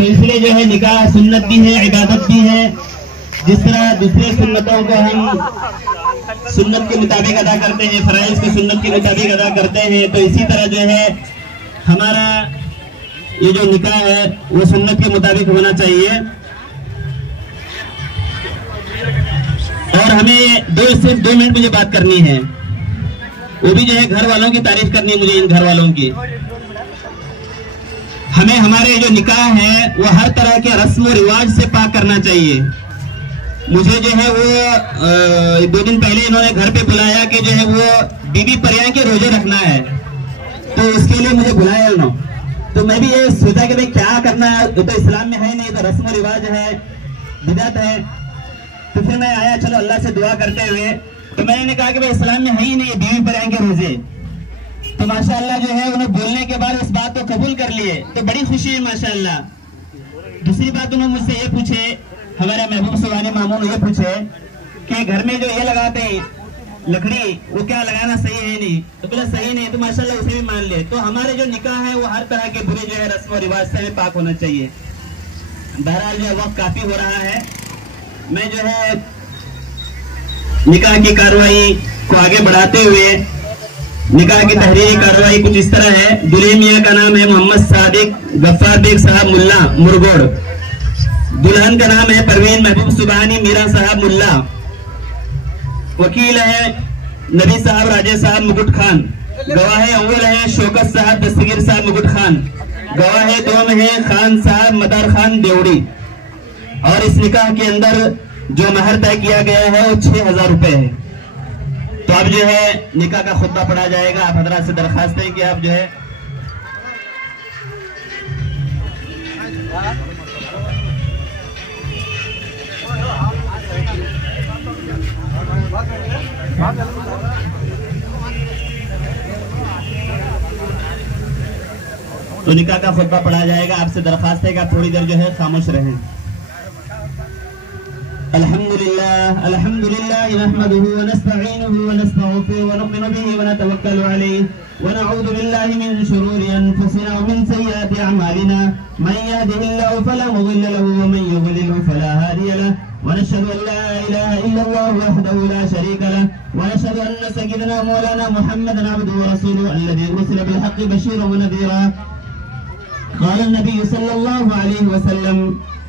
तो इसलिए जो है निकाह सुन्नत भी है, इबादत भी है। जिस तरह दूसरे सुन्नतों को हम सुन्नत के मुताबिक अदा करते हैं, फराइज को सुन्नत के मुताबिक अदा करते हैं, तो इसी तरह जो है हमारा ये जो निकाह है वो सुन्नत के मुताबिक होना चाहिए। और हमें सिर्फ 2 मिनट मुझे बात करनी है, वो भी जो है घर वालों की तारीफ करनी है मुझे, इन घर वालों की। हमें हमारे जो निकाह है वो हर तरह के रस्म और रिवाज से पाक करना चाहिए। मुझे जो है वो 2 दिन पहले इन्होंने घर पे बुलाया कि जो है वो बीबी परियां के रोजे रखना है, तो उसके लिए मुझे बुलाया उन्होंने। तो मैं भी ये सोचा कि भाई क्या करना है, तो इस्लाम में है नहीं, तो रस्म और रिवाज है, बिदअत है। तो फिर मैं आया, चलो अल्लाह से दुआ करते हुए, तो मैंने कहा कि भाई इस्लाम में है ही नहीं बीवी परियां के रोजे। तो माशाअल्लाह जो है उन्हें बोलने के बाद इस बात को कबूल कर लिए, तो बड़ी खुशी है माशाअल्लाह। दूसरी बात उन्होंने मुझसे ये पूछे, हमारे महबूब सुभानी मामून ये पूछे कि घर में जो ये लगाते हैं लकड़ी, वो क्या लगाना सही है नहीं? तो बोला सही नहीं, तो माशाअल्लाह उसे भी मान ले। तो हमारे जो निकाह है वो हर तरह के बुरे जो है रस्म और रिवाज से पाक होना चाहिए। बहरहाल जो वक्त काफी हो रहा है, मैं जो है निकाह की कार्रवाई को आगे बढ़ाते हुए, निकाह की तहरीरी कार्रवाई कुछ इस तरह है। दूल्हे मियाँ का नाम है मोहम्मद सादिक गफ्फार बेग साहब मुल्ला मुरगोड़। दुल्हन का नाम है परवीन महबूब सुभानी मीरा साहब मुल्ला। वकील है नबी साहब राजेश साहब मुकुट खान। गवाह अव्वल है शौकत साहब दस्तगीर साहब मुकुट खान। गवाह दोम है खान साहब मदार खान देवड़ी। और इस निकाह के अंदर जो महर तय किया गया है वो 6000 रुपए है। तो अब जो है निकाह का खुतबा पढ़ा जाएगा। आप हजरात से दरखास्त है कि आप जो है तो निकाह का खुतबा पढ़ा जाएगा। आपसे दरखास्त है कि आप थोड़ी देर जो है खामोश रहें। अल्हम्दुलिल्लाह अल्हम्दुलिल्लाह नहमदुहु व नस्तईनुहु व नस्तगफिरुहु व नु'मिनु बिही व नतवक्कलु अलैहि व नऊज़ु बिल्लाहि मिन शुरूरि अनफुसिना व मिन सय्यिआति अअमालिना मन यहदिहिल्लाहु फला मुडिल्ल लहु व मन युद्लिलहु फला हादिय लहु व नशहदु अन ला इलाहा इल्लल्लाहु वहदहु ला शरीका लहु व नशहदु अन्न सय्यिदना मौलाना मुहम्मदन अब्दुहु व रसूलुहु अल्लज़ी उर्सिला बिल हक़्क़ि बशीरन व नज़ीरा। क़ाल नबी सल्लल्लाहु अलैहि वसल्लम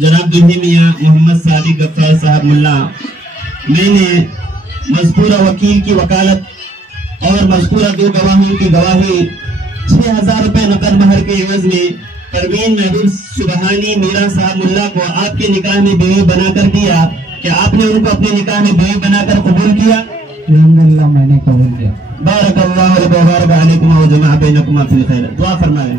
जनाब दूल्हे मियाँ मोहम्मद सादिक गफ्फार साहब मुल्ला, मैंने मज़कूरा वकील की वकालत और मज़कूरा 2 गवाहों की गवाही 6000 रुपए नकद महर के एवज में परवीन महबूब सुबहानी मीरा साहब मुल्ला को आपके निकाह में बीवी बनाकर दिया। क्या आपने उनको अपने निकाह में बीवी बनाकर कबूल किया? अल्हम्दुलिल्लाह मैंने कबूल किया। बारकल्लाहु लकुम व बारक अलैकुम व जमा बैनकुम फिल खैर। दुआ फरमाएं।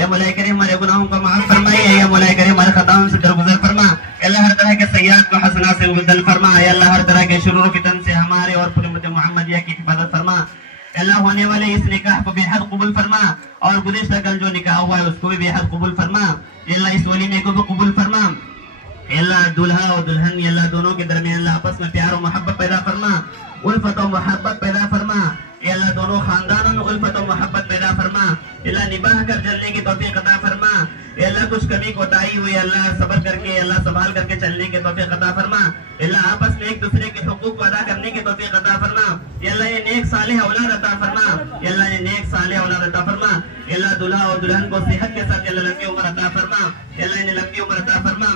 ए मौला करीम हमारे गुनाहों को माफ फरमाइए। या मौला करीम हमारे खताओं से दरगुजर फरमा। अल्लाह हर तरह के सय्यात को हसना से मुबद्दल फरमा। अल्लाह हर तरह के शुरूर फितन से हमारे और पूरी उम्मत मुहम्मदिया की हिफाजत फरमा। अल्लाह होने वाले इस निकाह को बेहद कबूल फरमा और गुज़िश्ता कल जो निकाह हुआ है उसको भी बेहद कबूल फरमा। अल्लाह इस वलीमे को भी कबूल फरमा। अल्लाह दुल्हा और दुल्हन अल्लाह दोनों के दरमियान अल्लाह आपस में प्यार और मोहब्बत पैदा फरमा, उल्फत और मोहब्बत पैदा फरमा। अल्लाह दोनों खानदानों में उल्फत और मोहब्बत पैदा फरमा। अल्लाह निभाह कर जलने की तौफीक अता फरमा। अल्लाह कुछ कमी कोताही हुई अल्लाह सब्र करके अल्लाह संभाल करके चलने के तौफीक अता फरमा। अल्लाह आपस में एक दूसरे के हुकूक को अदा करने के तौफीक अता फरमा। अल्लाह ये नेक सालेह औलाद अता फरमा। अल्लाह ये नेक सालेह औलाद अता फरमा। अल्लाह दूल्हा और दुल्हन को सेहत के साथ अल्लाह लंबी उम्र अता फरमा। अल्लाह इन्हें लंबी उम्र अता फरमा।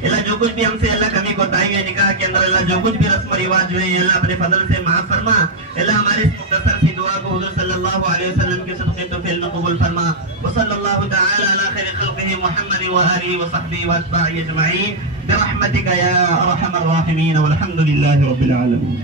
अल्लाह जो कुछ भी हमसे अल्लाह कमी कोताही है निकाह के अंदर अल्लाह जो कुछ भी रस्म रिवाज जो है अल्लाह अपने फजल से माफ फरमा। अल्लाह हमारी इस मुख्तसर सी दुआ को हुजूर सल्लल्लाहु अलैहि वसल्लम के सदक़े तौफील में कबूल फरमा। व सल्लल्लाहु तआला अला खैरि खल्क़िही मुहम्मद व आलिहि व सहबिही व अत्बाइहि अजमईन बिरहमतिका या अरहमर राहिमीन वल्हम्दुलिल्लाहि रब्बिल आलमीन।